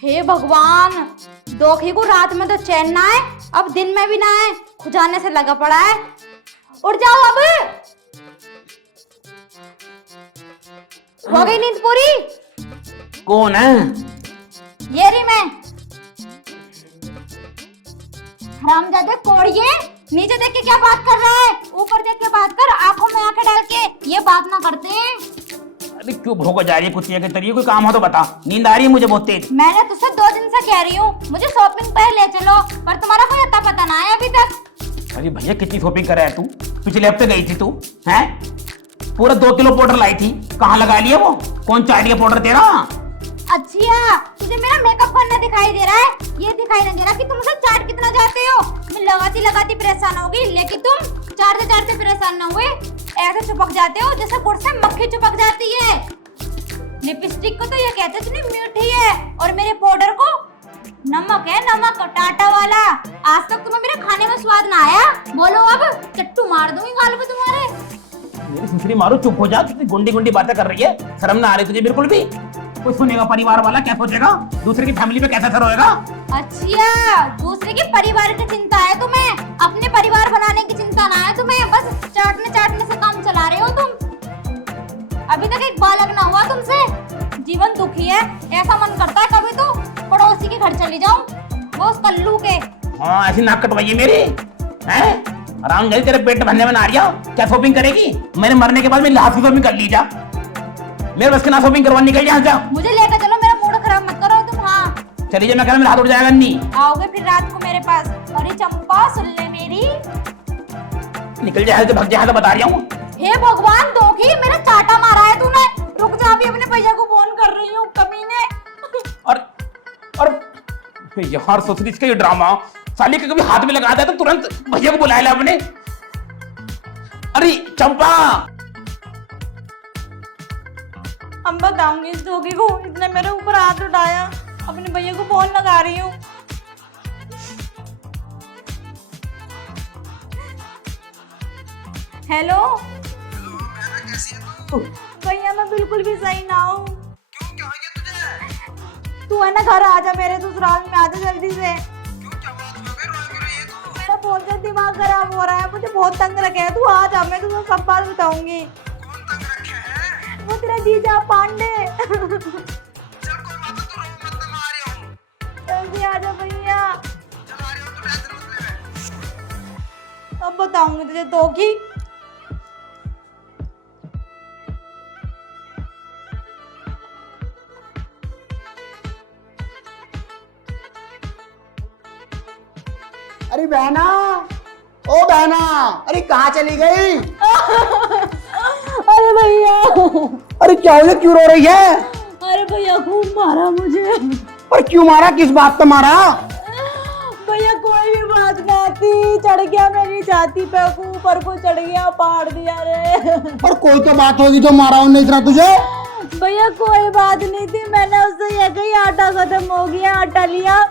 हे भगवान, दोखी को रात में तो चैन ना है, अब दिन में भी ना है, खुजाने से लगा पड़ा है। उठ जाओ अब। हो गई नींद पूरी? कौन है? ये रही मैं। हरामजादे कोड़िए, नीचे देख के क्या बात कर रहा है? ऊपर देख के बात कर, आंखों में आंखें डाल के। ये बात ना करते। अरे क्यों भौंका जा रही है कुत्तिया के तरीके? कोई काम हो तो बता। नींद आ रही है मुझे बहुत तेज। मैंने तुझसे 2 दिन से कह रही हूँ मुझे शॉपिंग पे ले चलो, पर तुम्हारा कोई अता पता ना है अभी तक। अरे भैया कितनी शॉपिंग कर रहा है तू? पिछले हफ्ते गई थी तू, हैं? पूरा 2 किलो पाउडर लाई थी, कहाँ लगा लिया वो? कौन सा आइडिया पाउडर तेरा? अच्छा, तुझे मेरा मेकअप करना दिखाई दे रहा है? ये दिखाई नहीं दे रहा कि तुम उसे चाट कितना चाहते हो? मैं लगाती लगाती परेशान होगी, लेकिन तुम चाटते चाटते परेशान ना हुए। ऐसे चिपक जाते हो जैसे गुड़ से मक्खी चिपक जाती है। लिपस्टिक को तो ये कहते इतनी मीठी है, और मेरे पाउडर को नमक है, नमक टाटा वाला। आज तक तुम्हें मेरे खाने में स्वाद ना आया? बोलो अब, चट्टू मार दूंगी गाल पे तुम्हारे। मेरी सुसरी मारो, चुप हो जा। कितनी गुंडी गुंडी बातें कर रही है, शर्म ना आ रही तुझे बिल्कुल भी? कोई सुनेगा परिवार वाला क्या सोचेगा? दूसरे की फैमिली पे कैसा असर होएगा? अच्छा, दूसरे के परिवार की चिंता है तुम्हें, अपने परिवार बनाने की चिंता ना है तुम्हें। बस चाटने चाटने से काम चला रहे हो तुम। अभी तक एक बालक ना हुआ तुमसे। जीवन दुखी है, ऐसा मन करता है कभी तो पड़ोसी के घर चली जाऊं, वो उस कल्लू के। हाँ, ऐसी नाक कटवाइए मेरी, हैं? आराम जाए, तेरे पेट भरने में ना आ रही हो? क्या शॉपिंग करेगी? मेरे मरने के बाद मेरी लाश की शॉपिंग कर ली जा। मेरे बस के ना शॉपिंग करवा, निकल यहाँ जा। मुझे लेकर चलो, मेरा मूड खराब मत करो तुम। हाँ चलिए, मैं कह रहा मेरा हाथ उठ जाएगा। नहीं आओगे फिर रात को मेरे पास? अरे चंपा सुन ले मेरी। निकल जाए, भग जाए तो बता रही हूँ। हे भगवान, दोखी मेरा चाटा मारा है तूने। रुक जा, अभी अपने भैया को फोन कर रही हूँ, कमीने। और यार सोचती इसका ये ड्रामा साली के कभी हाथ में लगा दे तो तुरंत भैया को बुलाया अपने। अरे चंपा, हम बताऊंगी इस दोगी को, इसने मेरे ऊपर हाथ उठाया। अपने भैया को फोन लगा रही हूँ। हेलो भैया, मैं बिल्कुल भी सही ना हूँ। क्यों, क्या हो गया तुझे? तू है ना घर आजा, मेरे ससुराल में आजा जल्दी से। क्यों, क्या बात हो गई? रोए क्यों रही है तू? मेरा बहुत दिमाग खराब हो रहा है, मुझे बहुत तंग रखे है। तू आजा, मैं तुझे सब बात बताऊंगी। कौन तंग रखे है? वो तेरा जीजा पांडे। चल कोई बात नहीं, तू रो मत, मैं आ रही हूँ। जल्दी आजा भैया। चल आ रही हूँ, तू टेंशन मत ले। अब बताऊंगी तुझे दोगी। अरे बहना, ओ बहना, अरे कहाँ चली गई? अरे भैया, अरे क्या हो गया, क्यों रो रही है? अरे भैया खूब मारा मुझे। और क्यों मारा, किस बात पे मारा? भैया कोई भी बात ना थी, चढ़ गया मेरी छाती पे, ऊपर को चढ़ गया, फाड़ दिया रे। और कोई तो बात होगी जो मारा उन्हें इतना तुझे? भैया कोई बात नहीं थी, मैंने उससे ये कही आटा खत्म हो गया, आटा लिया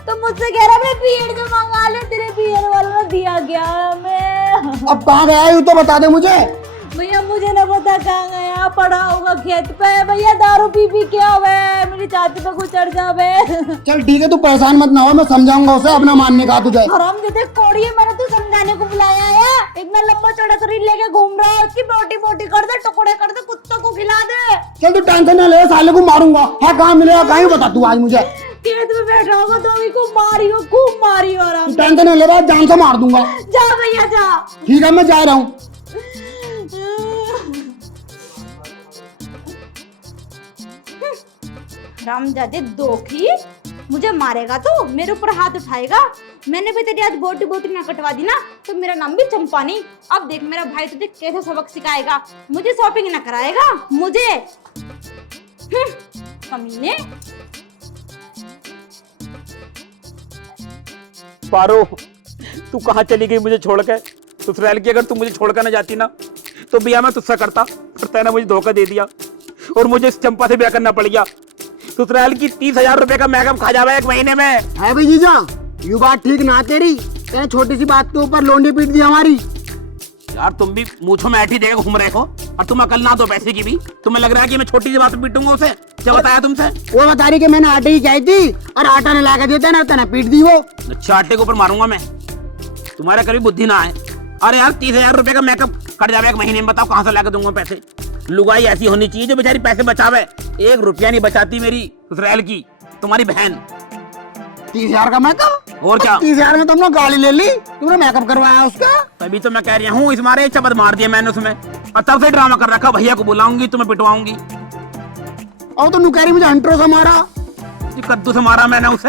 तो मुझसे कह रहा मैं पीड़ जो मंगा ले, तेरे पीड़ वाला दिया गया मैं। अब कहाँ गया है, तो बता दे मुझे। भैया मुझे ना पता कहाँ गया, पड़ा होगा खेत पे। भैया दारू पी क्या हुआ, मेरी छाती पे कुछ चढ़ जावे। चल ठीक है, तू परेशान मत ना हो, मैं समझाऊंगा उसे, अपना मानने का तुझे। हराम देते कोड़ी है, मैंने तो समझाने को बुलाया है। इतना लंबा चौड़ा शरीर लेके घूम रहा है, उसकी बोटी बोटी कर दे, टुकड़े कर दे, कुत्तों को खिला दे। चल तू टेंशन ना ले, साले को मारूंगा। है कहाँ मिलेगा, कहीं बता तू आज मुझे। खेत में बैठा होगा तो अभी खूब मारियो, खूब मारियो। आराम टेंशन ना ले, जान से मार दूंगा। जा भैया जा। ठीक है, मैं जा रहा हूँ। रामजादे दोखी, मुझे मारेगा तो मेरे ऊपर हाथ उठाएगा। मैंने भी तेरी आज बोटी बोटी ना कटवा दी ना तो मेरा नाम भी चंपा नहीं। अब देख मेरा भाई तुझे कैसे सबक सिखाएगा। मुझे शॉपिंग ना कराएगा, मुझे। कमीने। पारो, तू कहाँ चली गई मुझे छोड़ के? ससुराल की अगर तू मुझे छोड़कर ना जाती ना तो भैया मैं तुझसे करता ना, मुझे धोखा दे दिया और मुझे इस चंपा से ब्याह करना पड़ गया। ससुराल की 30,000 रुपए का मेकअप खा जावे एक महीने में। है भाई जीजा, यू बात ठीक ना तेरी। तेने छोटी सी बात के ऊपर लोंडी पीट दी हमारी। यार तुम भी मूछों में ऐठी देकर घूम रहे हो और तुम अकल ना दो पैसे की भी। तुम्हें लग रहा है कि मैं छोटी सी बात पे पीटूंगा उसे? क्या बताया तुमसे? वो बता रही कि मैंने आटे की चाही थी और आटा नहीं लाके देता ना, तेने पीट दी वो। अच्छा आटे के ऊपर मारूंगा मैं, तुम्हारा कभी बुद्धि ना आए। अरे यार 30,000 रुपए का मेकअप कट जावे एक महीने में, बताओ कहाँ से लाके दूंगा पैसे? लुगाई ऐसी होनी चाहिए जो बेचारी पैसे बचावे। 1 रुपया नहीं बचाती मेरी ससुराल की तुम्हारी बहन। 30,000 का मेकअप? और क्या? 30,000 में तुमने गाड़ी ले ली, तुमने मेकअप करवाया उसका? तभी तो मैं कह रही हूँ, इस मारे चबद मार दिया मैंने उसमें और तब से ड्रामा कर रखा, भैया को बुलाऊंगी तुम्हें पिटवाऊंगी। और तो नुकारी मुझे हंटरों से मारा। कद्दू से मारा मैंने उसे,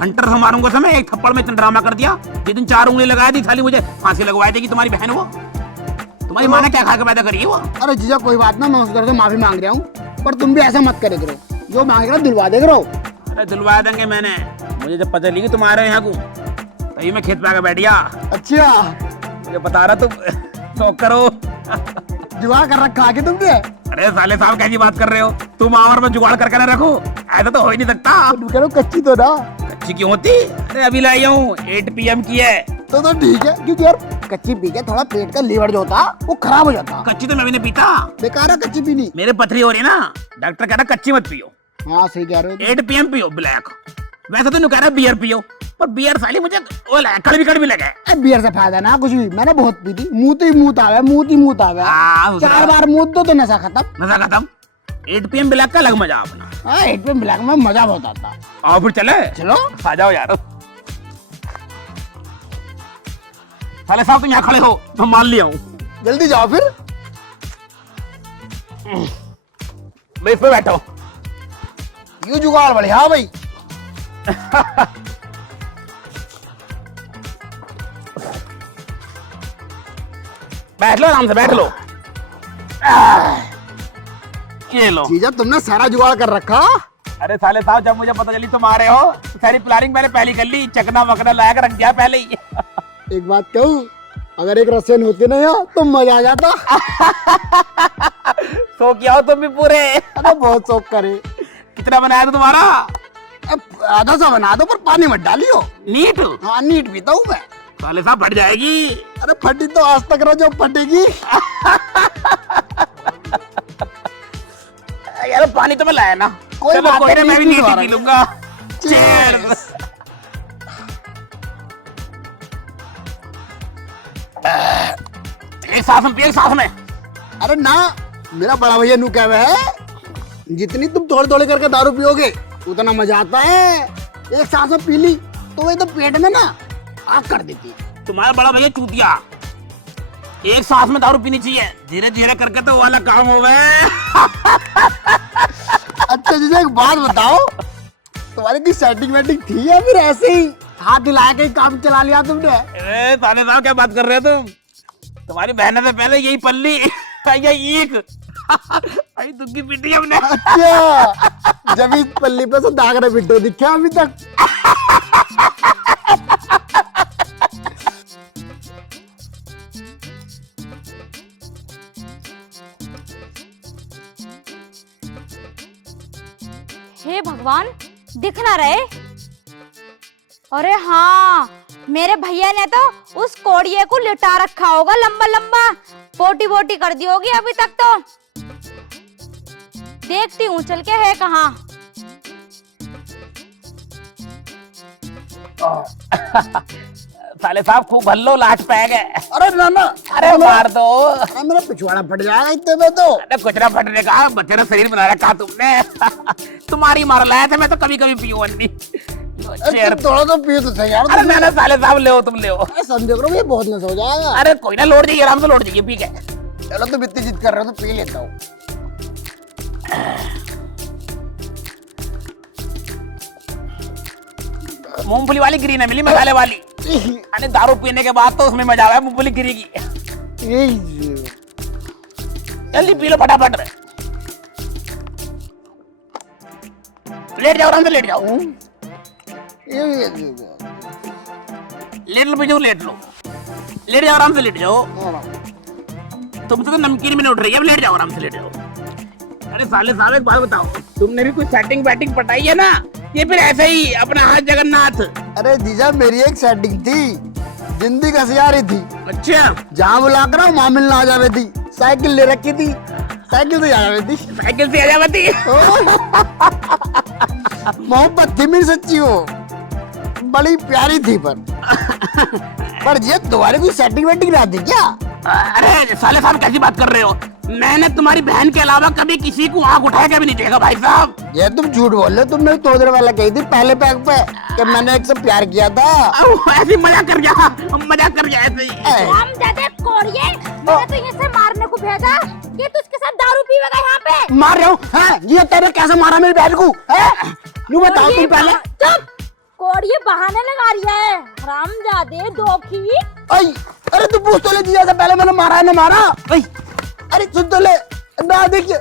हंटर से मारूंगा समय। एक थप्पड़ में इतना ड्रामा कर दिया, जिस दिन 4 उंगली लगाई थी साली मुझे फांसी लगवाई देगी तुम्हारी बहन। वो तुम्हारी माँ ने क्या खा के पैदा करी है वो? अरे जीजा कोई बात ना, मैं उस तरह से माफी मांग रहा हूँ, पर तुम भी ऐसा मत करे करो, जो मांग रहे हो दिलवा दे करो। अरे दिलवा देंगे मैंने, मुझे जब पता चली कि तुम आ रहे हो यहाँ को तभी मैं खेत पे आके बैठ गया। अच्छा मुझे बता रहा तुम शौक करो। जुगाड़ कर रखा आगे तुमने? अरे साले साहब कैसी बात कर रहे हो तुम? और मैं जुगाड़ करके ना रखो, ऐसा तो हो ही नहीं सकता। करो कच्ची तो ना। कच्ची क्यों होती? अरे अभी लाई हूँ, 8 PM की है। तो ठीक है, क्योंकि यार कच्ची पी के थोड़ा पेट का लीवर जो होता वो खराब हो जाता। कच्ची तो मैं भी नहीं पीता, बेकार है कच्ची पीनी। मेरे पथरी हो रही है ना, डॉक्टर कह रहा कच्ची मत पियो। हाँ सही कह रहे हो। 8 PM पियो ब्लैक। वैसे तो नहीं कह रहा बियर पियो, पर बियर साली मुझे कड़वी लगे। बियर से फायदा ना कुछ भी, मैंने बहुत पी थी। मुंह ही मुंह आवे। 4 बार मुंह तो नशा खत्म। नशा खत्म। 8 PM ब्लैक का अलग मजा अपना। हाँ 8 PM ब्लैक में मजा बहुत आता। आओ फिर चले। चलो आ जाओ यार। साले साहब तुम यहाँ खड़े हो, मैं मान लिया हूँ। जल्दी जाओ फिर। मैं इस पे बैठा हूँ। यू जुगाड़ बढ़िया। हाँ भाई बैठ लो आराम से, बैठ लो। ये लो। जीजा तुमने सारा जुगाड़ कर रखा। अरे साले साहब जब मुझे पता चली तुम आ रहे हो तो सारी प्लानिंग मैंने पहले कर ली, चकना वकना लाया कर रख दिया पहले ही। एक बात कहूँ, अगर एक रसियन होती ना यहाँ तो मजा आ जाता। सो किया हो तुम भी पूरे? अरे बहुत शौक करे। कितना बनाया था तुम्हारा? आधा सा बना दो पर पानी मत डालियो। नीट? हाँ नीट पीता हूँ मैं। साले साहब फट जाएगी। अरे फटी तो आज तक रहो, जब फटेगी। यार पानी तो मैं लाया ना। कोई बात नहीं, मैं भी नीट पी लूंगा। Cheers। एक साथ में पिए, एक साथ में। अरे ना, मेरा बड़ा भैया नू कह है, जितनी तुम थोड़े करके दारू पियोगे उतना मजा आता है। एक साथ में पी ली तो वो एकदम पेट में ना आग कर देती है। तुम्हारा बड़ा भैया चूतिया, एक साथ में दारू पीनी चाहिए, धीरे धीरे करके तो वो वाला काम हो गए। अच्छा जीजा एक बात बताओ, तुम्हारी की सेटिंग वेटिंग थी या फिर ऐसे ही हाथ दिलाया के काम चला लिया तुमने? अरे साले साहब क्या बात कर रहे हो तुम? तुम्हारी बहन से पहले यही पल्ली ये ईख आई दुखी पीटी हमने। अच्छा जब इस पल्ली पे से दाग रहे बिट्टो दिखे अभी तक। हे भगवान, दिख ना रहे। अरे हाँ, मेरे भैया ने तो उस कोड़िए को लिटा रखा होगा लंबा लंबा, बोटी बोटी कर दी होगी अभी तक तो। देखती हूँ चल के है कहाँ। साले साहब खूब भल्लो लाट पे गए। अरे नाना, अरे मार दो। अरे मेरा पिछवाड़ा फट जाएगा इतने में तो। अरे कुछ ना फटने का, बतेरा शरीर बना रखा तुमने। तुम्हारी मार लाया था मैं तो कभी कभी पीऊं अन्नी। थोड़ा तो पियो तो सही यार। अरे ना साले साहब ले तुम ले। समझो करो ये बहुत नशा हो जाएगा। अरे कोई ना, लौट जाइए आराम से, लौट जाइए पी के। चलो तुम इतनी जिद कर रहे हो तो पी लेता हूँ। मूंगफली वाली गिरी ना मिली, मसाले वाली। अरे दारू पीने के बाद तो उसमें मजा आया, मूंगफली गिरी की। जल्दी पी लो फटाफट। लेट जाओ आराम से, लेट जाओ। लेट लो पीछे, लेट लो, लेट जाओ आराम से, लेट जाओ। तुमसे तो नमकीन में नहीं उठ रही है, अब लेट जाओ आराम से, लेट जाओ। अरे साले साहब एक बात बताओ, तुमने भी कुछ सेटिंग बैटिंग पटाई है ना, ये फिर ऐसे ही अपना हाथ जगन्नाथ? अरे जीजा मेरी एक सेटिंग थी, जिंदगी कसी आ रही थी, अच्छा, जहाँ बुला कर वहाँ मिलना आ जावे थी, साइकिल ले रखी थी, साइकिल से आ जावे थी। साइकिल से आ जाती। मोहब्बत थी मेरी सच्ची, वो बड़ी प्यारी थी, पर ये तुम्हारी कोई सेटिंग वेटिंग रहती क्या? अरे साले साहब कैसी बात कर रहे हो? मैंने तुम्हारी बहन के अलावा कभी किसी को आंख उठाया कभी नहीं देखा भाई साहब। ये तुम झूठ बोल रहे हो, तुमने थोड़ी देर पहले कही थी पहले पैक पे कि मैंने एक से प्यार किया था। ऐसे मजाक कर गया, मजाक कर गया ऐसे ही। हम जाते कोड़िए, मैंने तो यहाँ से मारने को भेजा कि तू उसके साथ दारू पीवेगा यहाँ पे। मार रहे हो? हैं? ये तेरे कैसे मारा मेरी बहन को? हैं? यूं बताओ तुम पहले। चुप, कोड़िए बहाने लगा रही है, हरामजादे दोखी। अरे तू पूछ तो ले जीजा से, पहले मैंने मारा है ना मारा? अरे सुन तो ले ना, देखिए